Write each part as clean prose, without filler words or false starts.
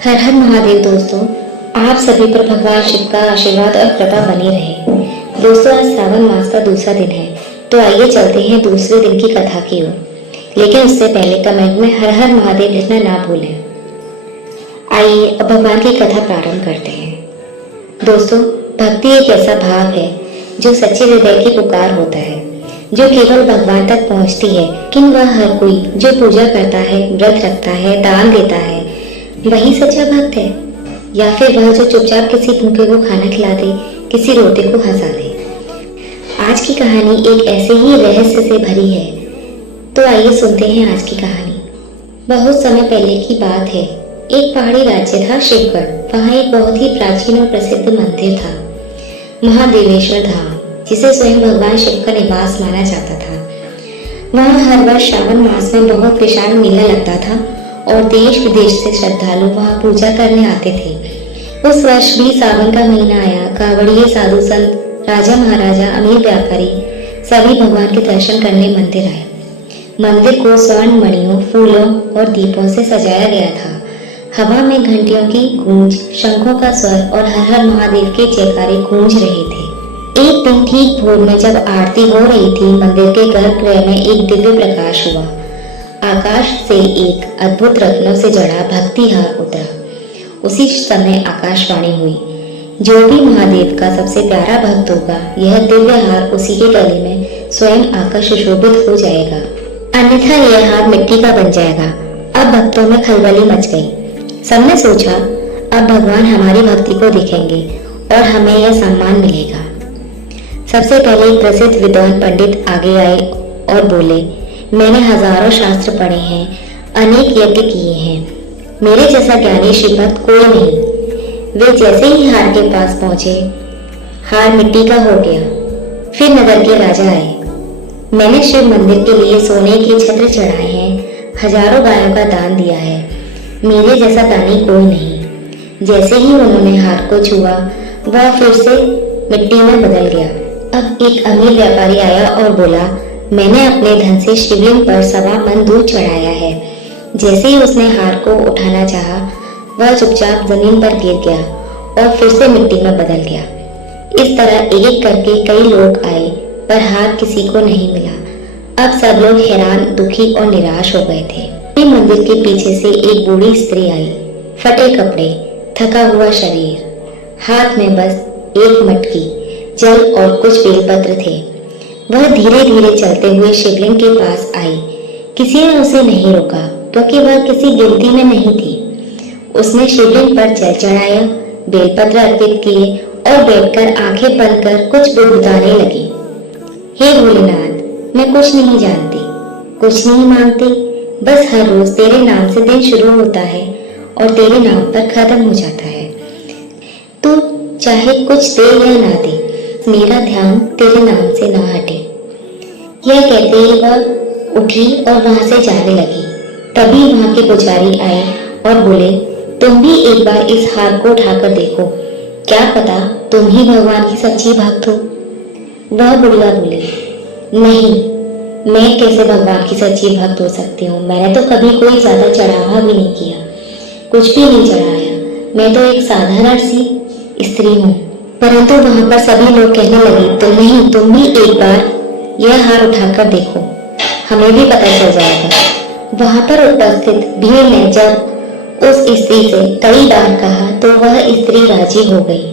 हर हर महादेव दोस्तों, आप सभी पर भगवान शिव का आशीर्वाद और कृपा बनी रहे। दोस्तों, आज सावन मास का दूसरा दिन है, तो आइए चलते हैं दूसरे दिन की कथा की ओर। लेकिन उससे पहले कमेंट में हर हर महादेव लिखना ना भूलें। आइए अब भगवान की कथा प्रारंभ करते हैं। दोस्तों, भक्ति एक ऐसा भाव है जो सच्चे हृदय की पुकार होता है, जो केवल भगवान तक पहुंचती है। लेकिन वह हर कोई जो पूजा करता है, व्रत रखता है, दान देता है, वही सच्चा भक्त है, या फिर वह जो चुपचाप किसी भूखे को खाना खिला दे, किसी रोते को हंसा दे। आज की कहानी एक ऐसे ही रहस्य से भरी है, तो आइए सुनते हैं आज की कहानी। बहुत समय पहले की बात है। एक पहाड़ी राज्य था शिवगढ़। वहाँ एक बहुत ही प्राचीन और प्रसिद्ध मंदिर था, महादेवेश्वर धाम, जिसे स्वयं भगवान शिव का निवास माना जाता था। वहाँ हर वर्ष श्रावण मास में बहुत विशाल मेला लगता था और देश विदेश से श्रद्धालु वहाँ पूजा करने आते थे। उस वर्ष भी सावन का महीना आया। कांवड़िए, साधु संत, राजा महाराजा, अमीर व्यापारी सभी भगवान के दर्शन करने मंदिर आए। मंदिर को स्वर्ण मणियों, फूलों और दीपों से सजाया गया था। हवा में घंटियों की गूंज, शंखों का स्वर और हर हर महादेव के जयकारे गूंज रहे थे। एक दिन ठीक भोर में जब आरती हो रही थी, मंदिर के गर्भगृह में एक दिव्य प्रकाश हुआ। आकाश से एक अद्भुत रत्नों से जड़ा भक्ति हार उतरा। उसी समय आकाशवाणी हुई, जो भी महादेव का सबसे प्यारा भक्त होगा, यह दिव्य हार उसी के गले में स्वयं आकर सुशोभित हो जाएगा, अन्यथा यह हार मिट्टी का बन जाएगा। अब भक्तों में खलबली मच गई। सबने सोचा, अब भगवान हमारी भक्ति को देखेंगे और हमें यह सम्मान मिलेगा। सबसे पहले एक प्रसिद्ध विद्वान पंडित आगे आए और बोले, मैंने हजारों शास्त्र पढ़े हैं, अनेक यज्ञ किए हैं, मेरे जैसा ज्ञानी शिव भक्त कोई नहीं। वे जैसे ही हार के पास पहुंचे, हार मिट्टी का हो गया। फिर नगर के राजा आए। मैंने शिव मंदिर के लिए सोने के छत्र चढ़ाए हैं, हजारों गायों का दान दिया है, मेरे जैसा दानी कोई नहीं। जैसे ही उन्होंने हार को छुआ, वह फिर से मिट्टी में बदल गया। अब एक अमीर व्यापारी आया और बोला, मैंने अपने धन से शिवलिंग पर 1.25 मन दूध चढ़ाया है। जैसे ही उसने हार को उठाना चाहा, वह चुपचाप जमीन पर गिर गया और फिर से मिट्टी में बदल गया। इस तरह एक एक करके कई लोग आए, पर हार किसी को नहीं मिला। अब सब लोग हैरान, दुखी और निराश हो गए थे। मंदिर के पीछे से एक बूढ़ी स्त्री आई, फटे कपड़े, थका हुआ शरीर, हाथ में बस एक मटकी जल और कुछ बेलपत्र थे। वह धीरे धीरे चलते हुए शिवलिंग के पास आई। किसी ने उसे नहीं रोका, क्योंकि वह किसी गिनती में नहीं थी। उसने शिवलिंग पर जल चढ़ाया, बेलपत्र अर्पित किए और बैठकर आंखें बंद कर कुछ बुदबुदाने लगी। हे भोलेनाथ, मैं कुछ नहीं जानती, कुछ नहीं मांगती, बस हर रोज तेरे नाम से दिन शुरू होता है और तेरे नाम पर खत्म हो जाता है। तू चाहे कुछ दे या ना दे, मेरा ध्यान तेरे नाम से ना हटे। यह कहते ही वह उठी और वहां से जाने लगी। तभी वहां के पुजारी आए और बोले, तुम भी एक बार इस हार को उठाकर देखो, क्या पता तुम ही भगवान की सच्ची भक्त हो। वह बुढ़िया बोली, नहीं, मैं कैसे भगवान की सच्ची भक्त हो सकती हूँ। मैंने तो कभी कोई ज्यादा चढ़ावा भी नहीं किया, कुछ भी नहीं चढ़ाया। मैं तो एक साधारण सी स्त्री हूँ। परंतु वहां पर सभी लोग कहने लगे, तो नहीं, तुम भी एक बार यह हार उठाकर देखो, हमें भी पता चल जाएगा। वहां पर उपस्थित भीड़ ने जब उस स्त्री से कई बार कहा, तो वह स्त्री राजी हो गई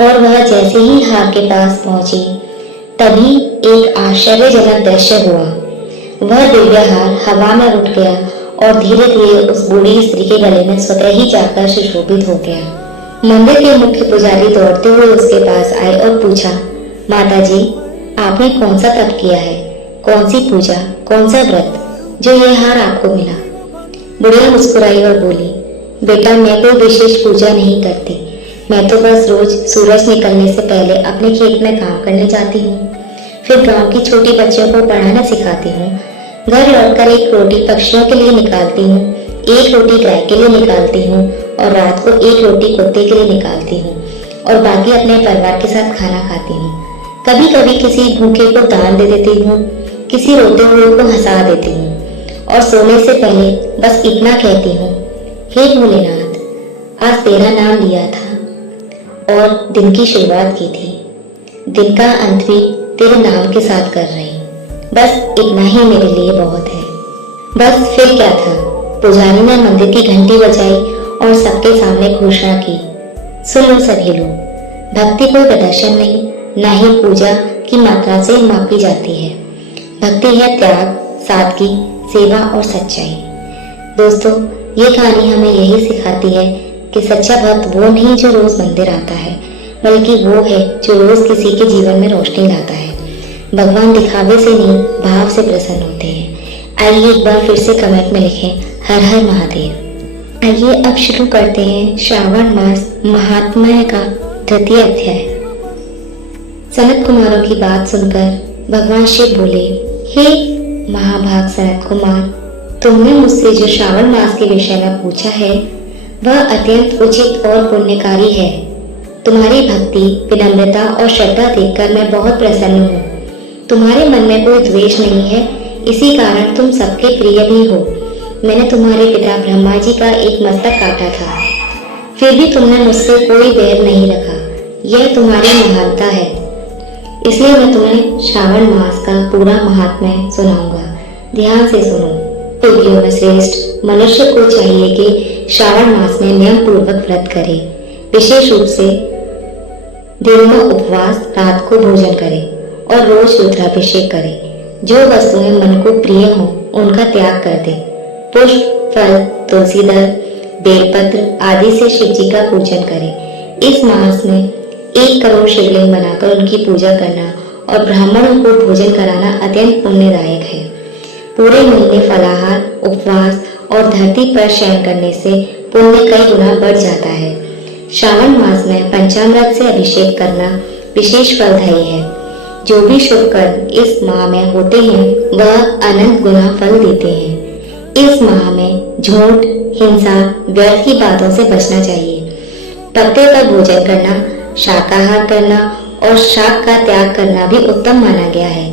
और वह जैसे ही हार के पास पहुंची, तभी एक आश्चर्यजनक दृश्य हुआ। वह दिव्य हार हवा में उठ गया और धीरे धीरे उस बूढ़ी स्त्री के गले में स्वतः ही जाकर सुशोभित हो गया। मंदिर के मुख्य पुजारी दौड़ते हुए उसके पास आए और पूछा, माता जी, आपने कौन सा तप किया है, कौन सी पूजा, कौन सा व्रत, जो यह हार आपको मिला। बुढ़िया मुस्कुराई और बोली, बेटा, मैं कोई विशेष पूजा नहीं करती, मैं तो बस रोज सूरज निकलने से पहले अपने खेत में काम करने जाती हूँ, फिर गांव की छोटी बच्चियों को पढ़ाना सिखाती हूँ, घर लौटकर एक रोटी पक्षियों के लिए निकालती हूँ, एक रोटी गाय के लिए निकालती हूँ और रात को एक रोटी कुत्ते के लिए निकालती हूँ और बाकी अपने परिवार के साथ खाना खाती हूँ। कभी कभी किसी भूखे को दान दे देती हूँ, किसी रोते हुए को हंसा देती हूँ और सोने से पहले बस इतना कहती हूँ, हे भोलेनाथ, आज तेरा नाम लिया था और दिन की शुरुआत की थी। दिन का अंत भी तेरे नाम के साथ कर रही। बस इतना ही मेरे लिए बहुत है। बस फिर क्या था। पुजारी ने मंदिर की घंटी बजाई और सबके सामने घोषणा की, सुन लो सभी लोग, भक्ति कोई प्रदर्शन नहीं, न ही पूजा की मात्रा से मापी जाती है। भक्ति है त्याग, सादगी, सेवा और सच्चाई। दोस्तों, ये कहानी हमें यही सिखाती है कि सच्चा भक्त वो नहीं जो रोज मंदिर आता है, बल्कि वो है जो रोज किसी के जीवन में रोशनी लाता है। भगवान दिखावे से नहीं, भाव से प्रसन्न होते हैं। आइए एक बार फिर से कमेंट में लिखें, हर हर महादेव। आइए अब शुरू करते हैं श्रावण मास महात्म्य का तृतीय अध्याय। सनत कुमारों की बात सुनकर भगवान शिव बोले, हे महाभाग सनत कुमार, तुमने मुझसे जो श्रावण मास के विषय में पूछा है वह अत्यंत उचित और पुण्यकारी है। तुम्हारी भक्ति, विनम्रता और श्रद्धा देखकर मैं बहुत प्रसन्न हूँ। तुम्हारे मन में कोई द्वेष नहीं है, इसी कारण तुम सबके प्रिय भी हो। मैंने तुम्हारे पिता ब्रह्मा जी का एक मस्तक काटा था, फिर भी तुमने मुझसे कोई बैर नहीं रखा। यह तुम्हारी महानता है, इसलिए मैं तुम्हें श्रावण मास का पूरा महात्म्य सुनाऊंगा। ध्यान से सुनो। योगियों में श्रेष्ठ मनुष्य को चाहिए कि श्रावण मास में नियम पूर्वक व्रत करे, विशेष रूप से दिन में उपवास, रात को भोजन करे और रोज रुद्राभिषेक करे। जो वस्तुएं मन को प्रिय हों उनका त्याग कर दे। पुष्प, फल, तुलसी दल, बेलपत्र आदि से शिव जी का पूजन करे। इस मास में 1 करोड़ शिवलिंग बनाकर उनकी पूजा करना और ब्राह्मणों को भोजन कराना अत्यंत पुण्यदायक है। पूरे महीने फलाहार, उपवास और धरती पर शयन करने से पुण्य कई गुना बढ़ जाता है। श्रावण मास में पंचामृत से अभिषेक करना विशेष फलदायी है। जो भी शुभ कर्म इस माह में होते हैं वह अनंत गुना फल देते हैं। इस माह में झूठ, हिंसा, व्यर्थ की बातों से बचना चाहिए। पत्ते पर भोजन करना, शाकाहार करना और शाक का त्याग करना भी उत्तम माना गया है।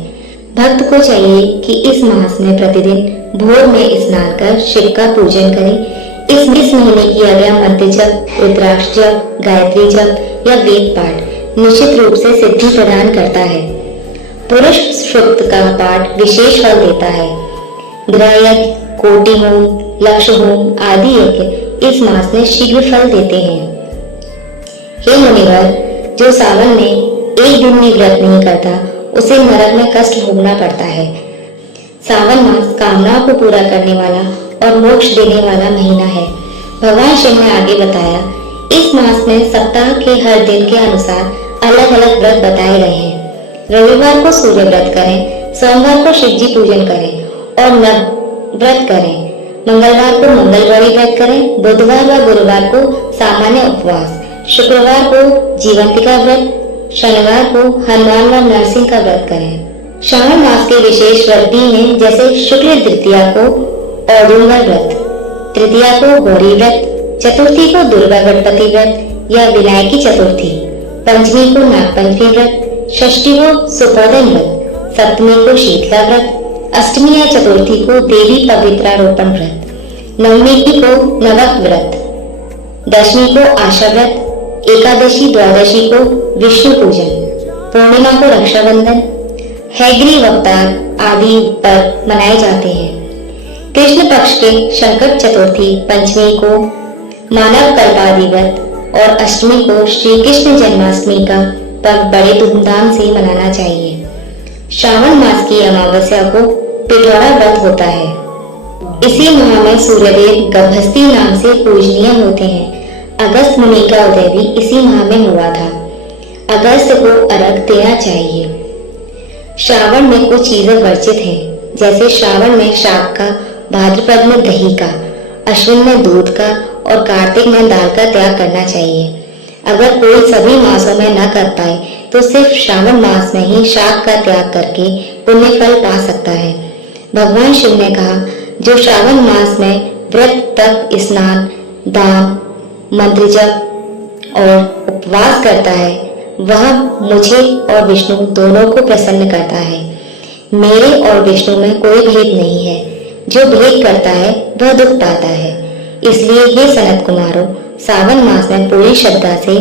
भक्त को चाहिए कि इस मास में प्रतिदिन भोर में स्नान कर शिव का पूजन करे। इस महीने किया गया मंत्र जप, रुद्राक्ष जप, गायत्री जप या वेद पाठ निश्चित रूप से सिद्धि प्रदान करता है। पुरुष सूक्त का पाठ विशेष फल देता है। गृह यज्ञ, कोटि होम, लक्ष्य होम आदि यज्ञ इस मास में शीघ्र फल देते हैं। हे मुनिवर, जो सावन में एक दिन भी व्रत नहीं करता उसे नरक में कष्ट भोगना पड़ता है। सावन मास कामनाओं को पूरा करने वाला और मोक्ष देने वाला महीना है। भगवान शिव ने आगे बताया, इस मास में सप्ताह के हर दिन के अनुसार अलग अलग व्रत बताए गए हैं। रविवार को सूर्य व्रत करें, सोमवार को शिव जी पूजन करें और नव व्रत करें, मंगलवार को मंगलवारी व्रत करें, बुधवार व गुरुवार को सामान्य उपवास, शुक्रवार को जीवंतिका व्रत, शनिवार को हनुमान व नरसिंह का व्रत करें। श्रावण मास के विशेष व्रत भी हैं, जैसे शुक्ल तृतीया को औदुंबर व्रत, तृतीया को गौरी व्रत, चतुर्थी को दुर्गा गणपति व्रत या विनायकी चतुर्थी, पंचमी को नागपंचमी व्रत, षष्ठी को सुपर्दन व्रत, सप्तमी को शीतला व्रत, अष्टमी या चतुर्थी को देवी पवित्रारोपण व्रत, नवमी को नवक व्रत, दशमी को आशा व्रत, एकादशी द्वादशी को विष्णु पूजन, पूर्णिमा को रक्षाबंधन, हैग्री अवतार आदि पर्व मनाए जाते हैं। कृष्ण पक्ष के संकट चतुर्थी, पंचमी को मानव कल्पादि व्रत और अष्टमी को श्री कृष्ण जन्माष्टमी का पर्व बड़े धूमधाम से मनाना चाहिए। श्रावण मास की अमावस्या को पिठौरा व्रत होता है। इसी माह में सूर्यदेव गभस्ती नाम से पूजनीय होते हैं। अगस्त मुनि का उदय भी इसी माह में हुआ था। अगस्त को अर्घ देना चाहिए। श्रावण में कुछ चीजें वर्जित हैं, जैसे श्रावण में शाक का, भाद्रपद में दही का, अश्विन में दूध का और कार्तिक में दाल का त्याग करना चाहिए। अगर कोई सभी मासों में न कर पाए तो सिर्फ श्रावण मास में ही शाक का त्याग करके पुण्य फल पा सकता है। भगवान शिव ने कहा, जो श्रावण मास में व्रत, तप, स्नान, दान, मंत्र जप और उपवास करता है वह मुझे और विष्णु दोनों को प्रसन्न करता है। मेरे और विष्णु में कोई भेद नहीं है। जो भेद करता है वह दुख पाता है। इसलिए हे सनत कुमारों, सावन मास में पूरी श्रद्धा से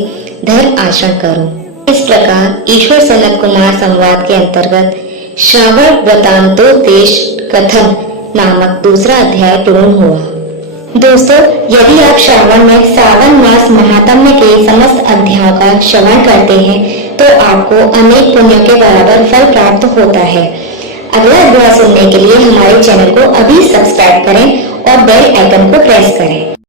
धर्म आचरण करो। इस प्रकार ईश्वर सनत कुमार संवाद के अंतर्गत श्रावण व्रतांतोपदेश कथम नामक दूसरा अध्याय पूर्ण हुआ। दोस्तों, यदि आप श्रावण में सावन मास महात्म्य के समस्त अध्यायों का श्रवण करते हैं तो आपको अनेक पुण्यों के बराबर फल प्राप्त होता है। अगला अध्याय सुनने के लिए हमारे चैनल को अभी सब्सक्राइब करें और बेल आइकन को प्रेस करें।